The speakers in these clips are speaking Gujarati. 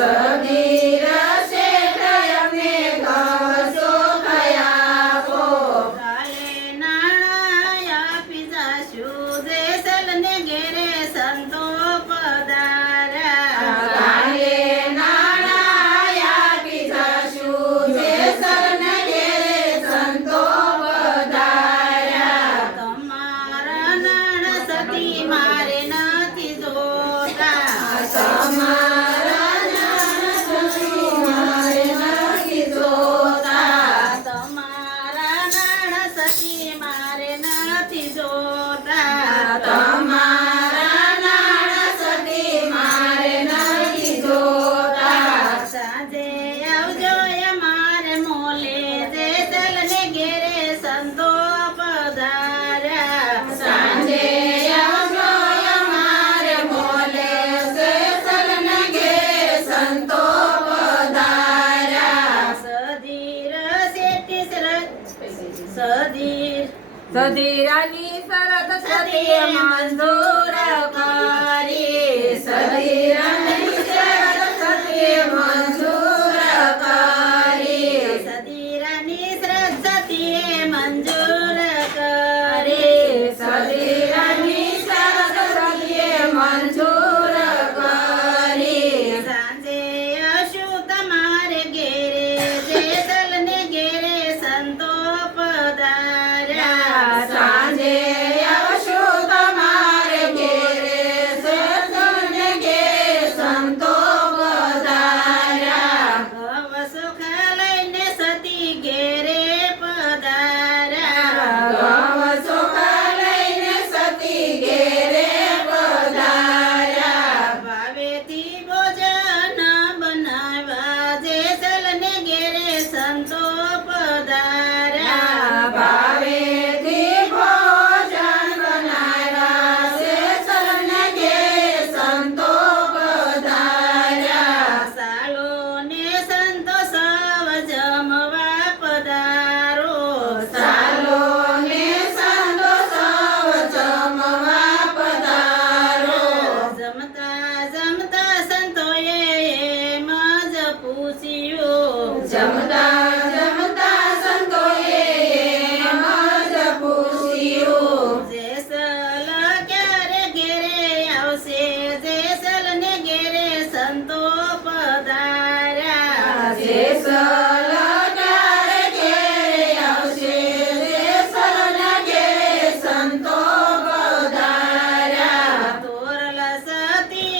સધીર શેઠ અમને ઘઉં ચોખાયા આપો. કાલે નાણાં આપી જાશું જેસલને ઘેરે સંતો પધાર્યા. કાલે નાણાં આપી જાશું જેસલને ઘેરે સંતો પધાર્યા. તમારા નાણાં સતી મારે નથી જોતા. તમારા નાણાં સતી મારે નથી જોતા. તમારા નાણાં સતી મારે નથી જોતા. તમારા નાણાં સતી મારે નથી જોતા. સાંજે આવજો અમારે મોલે જેસલને ઘેરે સંતો પધાર્યા. સાંજે આવજો અમારે મોલે જેસલને ઘેરે સંતો પધાર્યા. સધીર શેઠી સધીર સધીરાની શરત સતીએ મંજૂર કરી. સધીરાની શરત સતીએ મંજૂર કરી. સધીરાની સતીએ મંજૂર કરી. સધીરાની શરત સતીએ મંજૂર કરી. સાંજે આવશું તમારે ઘેરે જેસલને ઘેરે સંતો પધાર્યા. સાંજે આવશું તમારે ઘેરે જેસલને ઘેરે સંતો પધાર્યા. ઘઉં ચોખા લઈને સતી ઘેરે પધાર્યા. ઘઉં ચોખા લઈને સતી ઘેરે પધાર્યા. ભાવેથી ભોજન બનાવ્યા જેસલને ઘેરે સંતો પધાર્યા. ભાવેથી ભોજન બનાવ્યા જેસલને ઘેરે સંતો પધાર્યા. સાલોને સંતો સવ જમવા પધારો. ચાલો ને સંતો સૌ જમવા પધારો. જમતા જમતા સંતોએ એમ જ પૂછ્યું. જમતા જમતા સંતોએ એમ જ પૂછ્યું. જેસલ ક્યારે ઘેરે આવશે જેસલને ઘેરે સંતો પધાર્યા. જેસલ ક્યારે ઘેરે આવશે જેસલને ઘેરે સંતો પધાર્યા. તોરલ સતી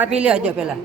ચા પી લેજો પેલા